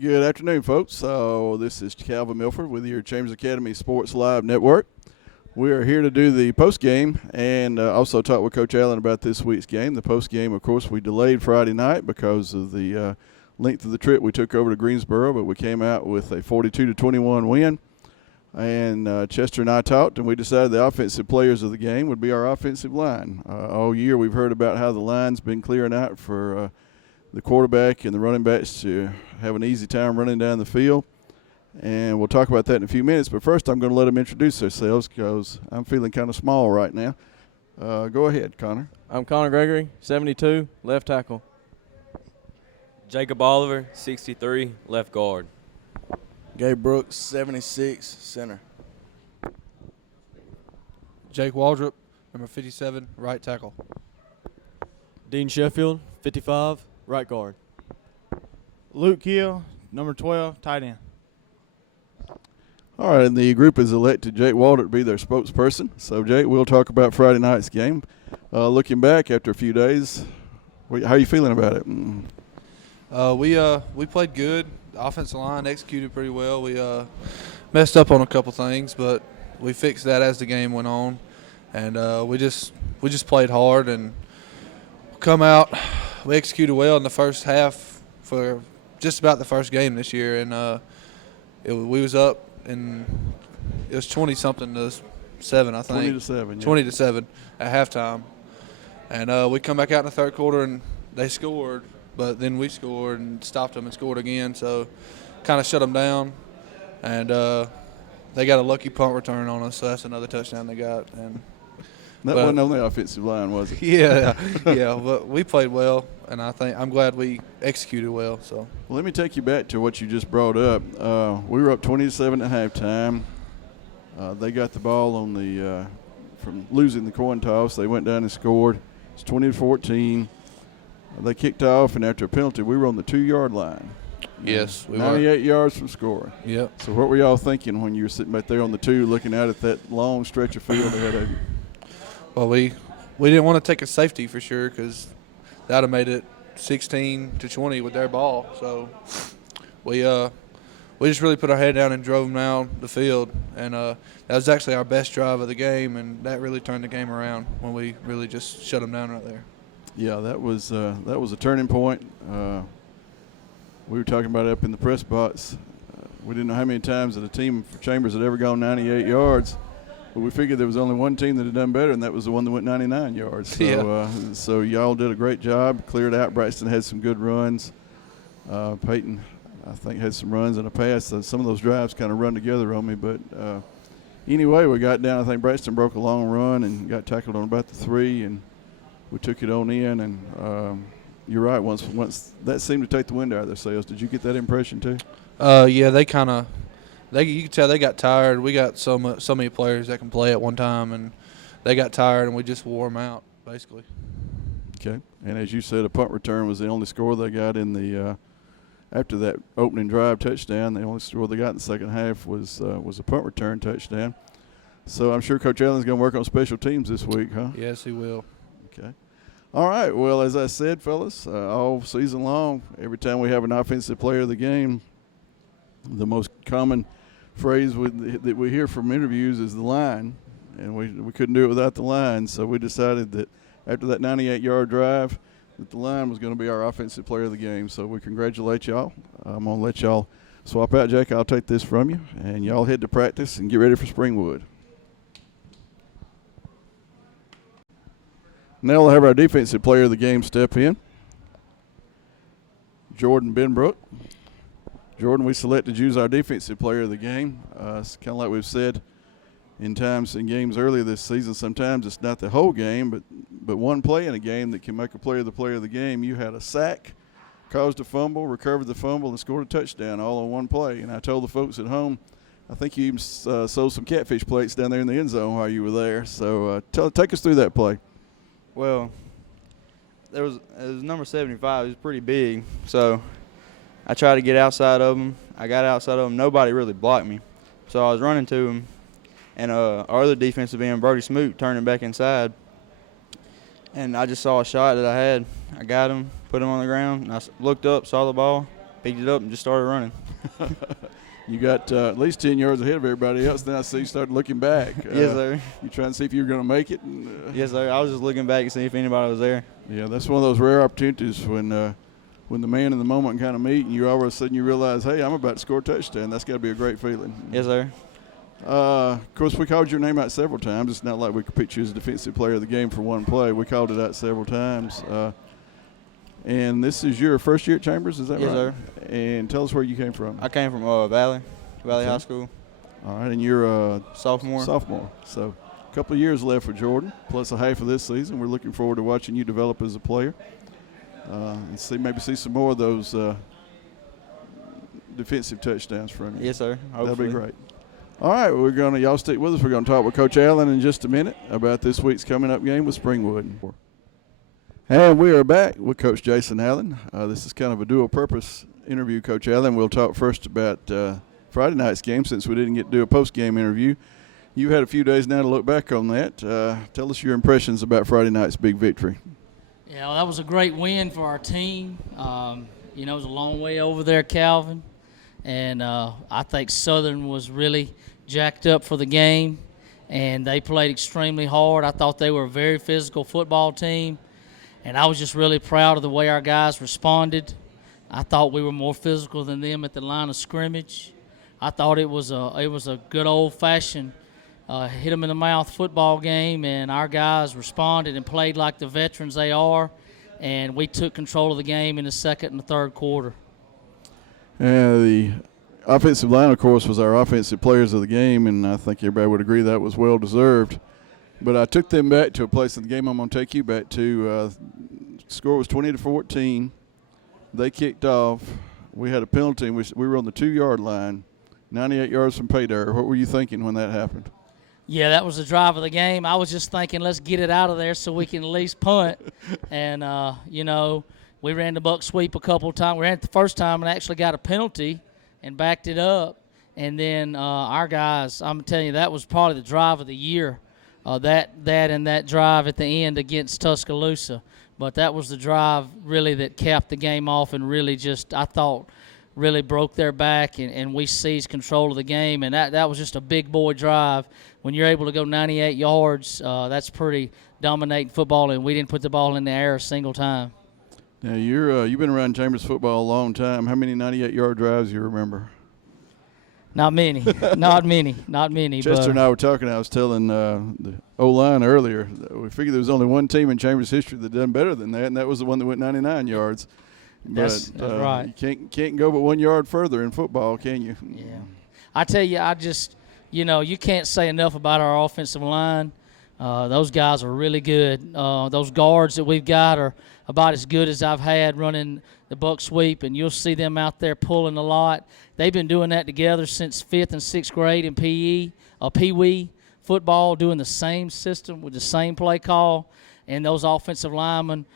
Good afternoon, folks. So this is Calvin Milford with your Chambers Academy Sports Live Network. We are here to do the post game and also talk with Coach Allen about this week's game. The post game, of course, we delayed Friday night because of the length of the trip we took over to Greensboro, but we came out with a 42-21 win. And Chester and I talked, and we decided the offensive players of the game would be our offensive line. All year we've heard about how the line's been clearing out for the quarterback and the running backs to have an easy time running down the field. And we'll talk about that in a few minutes. But first I'm going to let them introduce themselves because I'm feeling kind of small right now. Go ahead, Connor. I'm Connor Gregory, 72, left tackle. Jacob Oliver, 63, left guard. Gabe Brooks, 76, center. Jake Waldrop, number 57, right tackle. Dean Sheffield, 55, right guard. Luke Keel, number 12, tight end. All right, and the group has elected Jake Walter to be their spokesperson. So, Jake, we'll talk about Friday night's game. Looking back after a few days, how are you feeling about it? We played good. The offensive line executed pretty well. We messed up on a couple things, but we fixed that as the game went on. And we just played hard and come out. We executed well in the first half for just about the first game this year, and we was up, and it was 20-something to 7, I think. 20-7. Yeah. 20-7 at halftime, and we come back out in the third quarter and they scored, but then we scored and stopped them and scored again, so kind of shut them down, and they got a lucky punt return on us, so that's another touchdown they got. And that wasn't on the offensive line, was it? Yeah, but we played well, and I'm glad we executed well. So. Well, let me take you back to what you just brought up. We were up 20-7 at halftime. They got the ball on the from losing the coin toss. They went down and scored. It's 20-14. They kicked off, and after a penalty, we were on the 2-yard line. Yes, we 98 yards from scoring. Yep. So what were y'all thinking when you were sitting back there on the 2 looking out at that long stretch of field ahead of you? Well, we didn't want to take a safety for sure because that would have made it 16-20 with their ball. So we just really put our head down and drove them down the field, and that was actually our best drive of the game, and that really turned the game around when we really just shut them down right there. Yeah, that was a turning point. We were talking about it up in the press box. We didn't know how many times that a team for Chambers had ever gone 98 yards. But we figured there was only one team that had done better, and that was the one that went 99 yards. So, so y'all did a great job, cleared out. Braxton had some good runs. Peyton, I think, had some runs and a pass. So some of those drives kind of run together on me. But anyway, we got down. I think Braxton broke a long run and got tackled on about the 3, and we took it on in. And you're right, once that seemed to take the wind out of their sails. Did you get that impression too? Yeah, they kind of. You could tell they got tired. We got so many players that can play at one time, and they got tired, and we just wore them out, basically. Okay. And as you said, a punt return was the only score they got in the after that opening drive touchdown. The only score they got in the second half was a punt return touchdown. So I'm sure Coach Allen's going to work on special teams this week, huh? Yes, he will. Okay. All right. Well, as I said, fellas, all season long, every time we have an offensive player of the game, the most common phrase that we hear from interviews is the line, and we couldn't do it without the line, so we decided that after that 98-yard drive that the line was going to be our offensive player of the game. So we congratulate y'all. I'm going to let y'all swap out, Jake. I'll take this from you, and y'all head to practice and get ready for Springwood. Now we'll have our defensive player of the game step in, Jordan Benbrook. Jordan, we selected you as our defensive player of the game. It's kind of like we've said in games earlier this season. Sometimes it's not the whole game, but one play in a game that can make a player the player of the game. You had a sack, caused a fumble, recovered the fumble, and scored a touchdown all on one play. And I told the folks at home, I think you even sold some catfish plates down there in the end zone while you were there. So take us through that play. Well, it was number 75. It was pretty big, so I tried to get outside of him. I got outside of him. Nobody really blocked me. So I was running to him, and our other defensive end, Brody Smoot, turning back inside. And I just saw a shot that I had. I got him, put him on the ground, and I looked up, saw the ball, picked it up and just started running. You got at least 10 yards ahead of everybody else. Then I see you started looking back. Yes, sir. You trying to see if you were going to make it? Yes, sir. I was just looking back to see if anybody was there. Yeah, that's one of those rare opportunities when the man and the moment kind of meet, and you all of a sudden you realize, hey, I'm about to score a touchdown. That's got to be a great feeling. Yes, sir. Of course, we called your name out several times. It's not like we could pick you as defensive player of the game for one play. We called it out several times. And this is your first year at Chambers, is that right? Yes, sir. And tell us where you came from. I came from Valley Okay. High School. All right, and you're a Sophomore. So a couple of years left for Jordan, plus a half of this season. We're looking forward to watching you develop as a player and maybe see some more of those defensive touchdowns from you. Yes, sir. Hopefully. That'll be great. All right, y'all stick with us. We're going to talk with Coach Allen in just a minute about this week's coming up game with Springwood. And we are back with Coach Jason Allen. This is kind of a dual-purpose interview, Coach Allen. We'll talk first about Friday night's game since we didn't get to do a post-game interview. You had a few days now to look back on that. Tell us your impressions about Friday night's big victory. Yeah, well, that was a great win for our team. It was a long way over there, Calvin. And I think Southern was really jacked up for the game, and they played extremely hard. I thought they were a very physical football team. And I was just really proud of the way our guys responded. I thought we were more physical than them at the line of scrimmage. I thought it was a good old-fashioned hit them in the mouth football game, and our guys responded and played like the veterans they are, and we took control of the game in the second and the third quarter. The offensive line, of course, was our offensive players of the game, and I think everybody would agree that was well-deserved. But I took them back to a place in the game I'm going to take you back to. Score was 20-14. They kicked off. We had a penalty, and we were on the 2-yard line, 98 yards from pay dirt. What were you thinking when that happened? Yeah, that was the drive of the game. I was just thinking, let's get it out of there so we can at least punt. And, we ran the buck sweep a couple of times. We ran it the first time and actually got a penalty and backed it up. And then our guys, I'm telling you, that was probably the drive of the year. That drive at the end against Tuscaloosa. But that was the drive really that capped the game off and really just, I thought, really broke their back and we seized control of the game. And that was just a big boy drive. When you're able to go 98 yards, that's pretty dominating football, and we didn't put the ball in the air a single time. Now, you've been around Chambers football a long time. How many 98-yard drives do you remember? Not many. Not many. Chester and I were talking. I was telling the O-line earlier, we figured there was only one team in Chambers history that done better than that, and that was the one that went 99 yards. That's right. You can't go but 1 yard further in football, can you? Yeah. I tell you, you can't say enough about our offensive line. Those guys are really good. Those guards that we've got are about as good as I've had running the buck sweep, and you'll see them out there pulling a lot. They've been doing that together since 5th and 6th grade in Pee Wee football, doing the same system with the same play call. And those offensive linemen,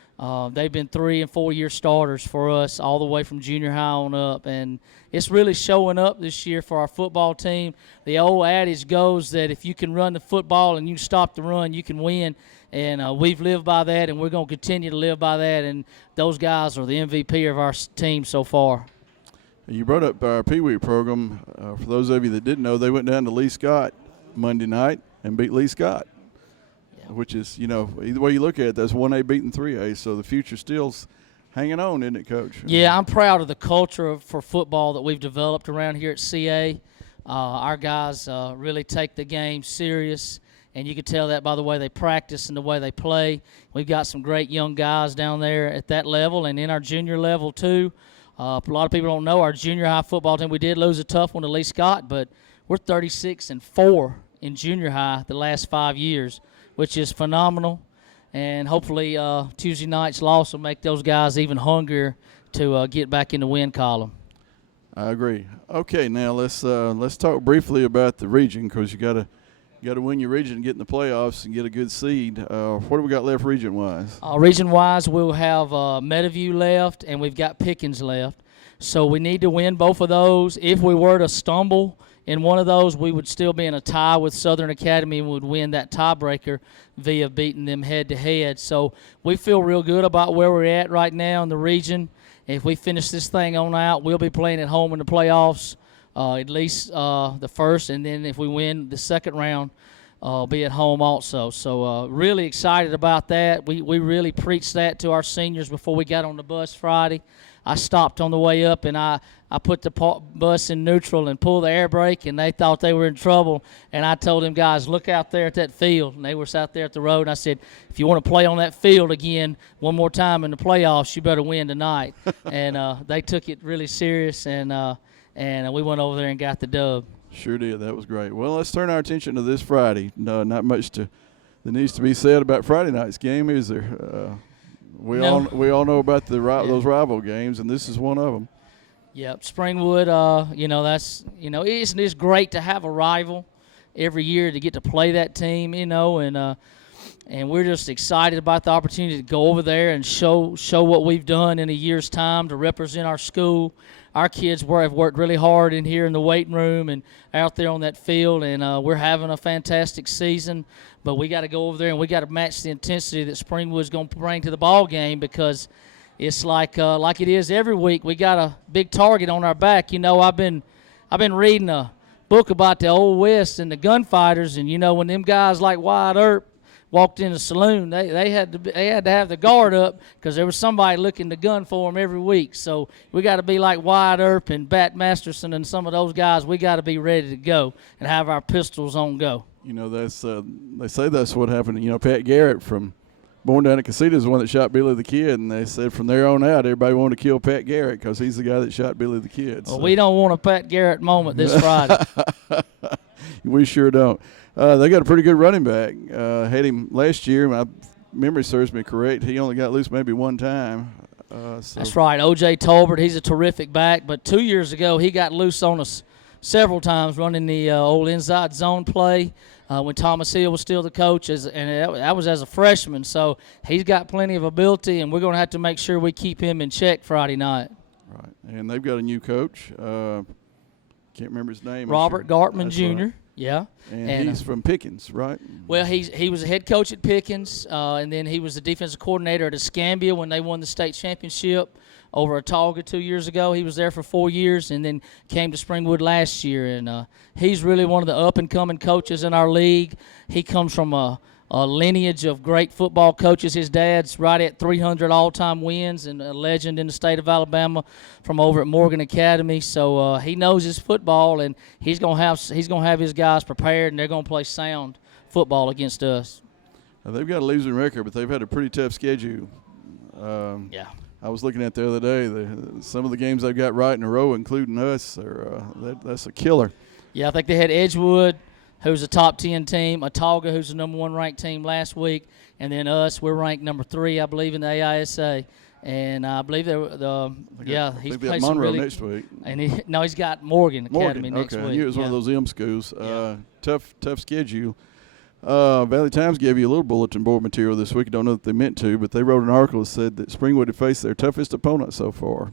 they've been 3- and 4-year starters for us all the way from junior high on up. And it's really showing up this year for our football team. The old adage goes that if you can run the football and you stop the run, you can win. And we've lived by that, and we're going to continue to live by that. And those guys are the MVP of our team so far. You brought up our Pee Wee program. For those of you that didn't know, they went down to Lee Scott Monday night and beat Lee Scott. Which is, either way you look at it, that's 1A beating 3A, so the future still's hanging on, isn't it, Coach? Yeah, I'm proud of the culture for football that we've developed around here at CA. Our guys really take the game serious, and you can tell that by the way they practice and the way they play. We've got some great young guys down there at that level and in our junior level too. A lot of people don't know our junior high football team. We did lose a tough one to Lee Scott, but we're 36-4 in junior high the last 5 years, which is phenomenal. And hopefully Tuesday night's loss will make those guys even hungrier to get back in the win column. I agree. Okay, now let's talk briefly about the region, because you got to win your region and get in the playoffs and get a good seed. What do we got left region-wise? Region-wise, we'll have Meadowview left, and we've got Pickens left. So we need to win both of those. If we were to stumble in one of those, we would still be in a tie with Southern Academy and would win that tiebreaker via beating them head-to-head. So we feel real good about where we're at right now in the region. If we finish this thing on out, we'll be playing at home in the playoffs, at least the first, and then if we win the second round, be at home also. So really excited about that. We really preached that to our seniors before we got on the bus Friday. I stopped on the way up, and I put the bus in neutral and pulled the air brake, and they thought they were in trouble. And I told them guys, look out there at that field. And they were out there at the road. And I said, if you want to play on that field again one more time in the playoffs, you better win tonight. And they took it really serious, and we went over there and got the dub. Sure did. That was great. Well, let's turn our attention to this Friday. No, not much that needs to be said about Friday night's game, is there? We all know about those rival games, and this is one of them. Yep, Springwood. It's great to have a rival every year to get to play that team. And we're just excited about the opportunity to go over there and show what we've done in a year's time to represent our school. Our kids have worked really hard in here in the waiting room and out there on that field, and we're having a fantastic season. But we got to go over there and we got to match the intensity that Springwood's going to bring to the ball game, because it's like it is every week. We got a big target on our back. I've been reading a book about the Old West and the gunfighters, and when them guys like Wyatt Earp walked in the saloon, they had to have the guard up because there was somebody looking to gun for them every week. So we got to be like Wyatt Earp and Bat Masterson and some of those guys. We got to be ready to go and have our pistols on go. That's they say that's what happened. Pat Garrett from born down at Casita is the one that shot Billy the Kid, and they said from there on out everybody wanted to kill Pat Garrett because he's the guy that shot Billy the Kid. Well, we don't want a Pat Garrett moment this Friday. We sure don't. They got a pretty good running back. Had him last year. My memory serves me correct. He only got loose maybe one time. That's right. O.J. Tolbert, he's a terrific back. But 2 years ago, he got loose on us several times running the old inside zone play when Thomas Hill was still the coach, and that was as a freshman. So he's got plenty of ability, and we're going to have to make sure we keep him in check Friday night. Right. And they've got a new coach. Can't remember his name. Robert Gartman Jr. Right. Yeah. And he's from Pickens, right? Well, he was a head coach at Pickens, and then he was the defensive coordinator at Escambia when they won the state championship over Autauga 2 years ago. He was there for 4 years and then came to Springwood last year. And he's really one of the up-and-coming coaches in our league. He comes from a lineage of great football coaches. His dad's right at 300 all-time wins and a legend in the state of Alabama from over at Morgan Academy. So he knows his football, and he's gonna have his guys prepared, and they're gonna play sound football against us. They've got a losing record, but they've had a pretty tough schedule. Yeah. I was looking at the other day. Some of the games they've got right in a row, including us, that's a killer. Yeah, I think they had Edgewood, who's a top 10 team, Autauga, who's the number 1 ranked team last week, and then us, we're ranked number 3, I believe, in the AISA. And I believe he's played some Monroe really next week. And he's got Morgan Academy next week. I knew it was one of Yeah. those M schools. Yeah. Tough schedule. Valley Times gave you a little bulletin board material this week. I don't know that they meant to, but they wrote an article that said that Springwood had faced their toughest opponent so far.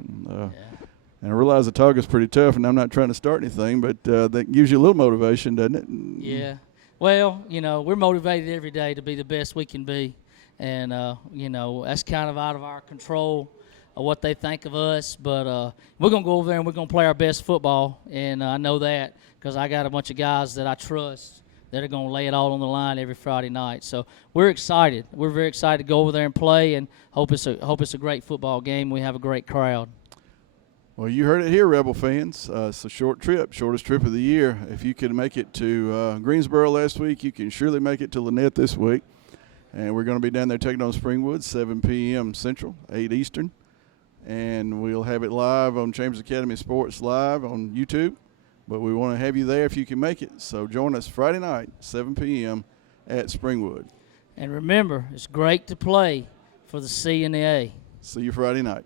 And I realize Autauga's pretty tough, and I'm not trying to start anything, but that gives you a little motivation, doesn't it? Yeah. Well, we're motivated every day to be the best we can be. And, that's kind of out of our control of what they think of us. But we're going to go over there and we're going to play our best football. And I know that because I got a bunch of guys that I trust that are going to lay it all on the line every Friday night. So we're excited. We're very excited to go over there and play, and hope it's a great football game. We have a great crowd. Well, you heard it here, Rebel fans. It's a short trip, shortest trip of the year. If you could make it to Greensboro last week, you can surely make it to Lynette this week. And we're going to be down there taking on Springwood, 7 p.m. Central, 8 Eastern. And we'll have it live on Chambers Academy Sports Live on YouTube. But we want to have you there if you can make it. So join us Friday night, 7 p.m. at Springwood. And remember, it's great to play for the C and the A. See you Friday night.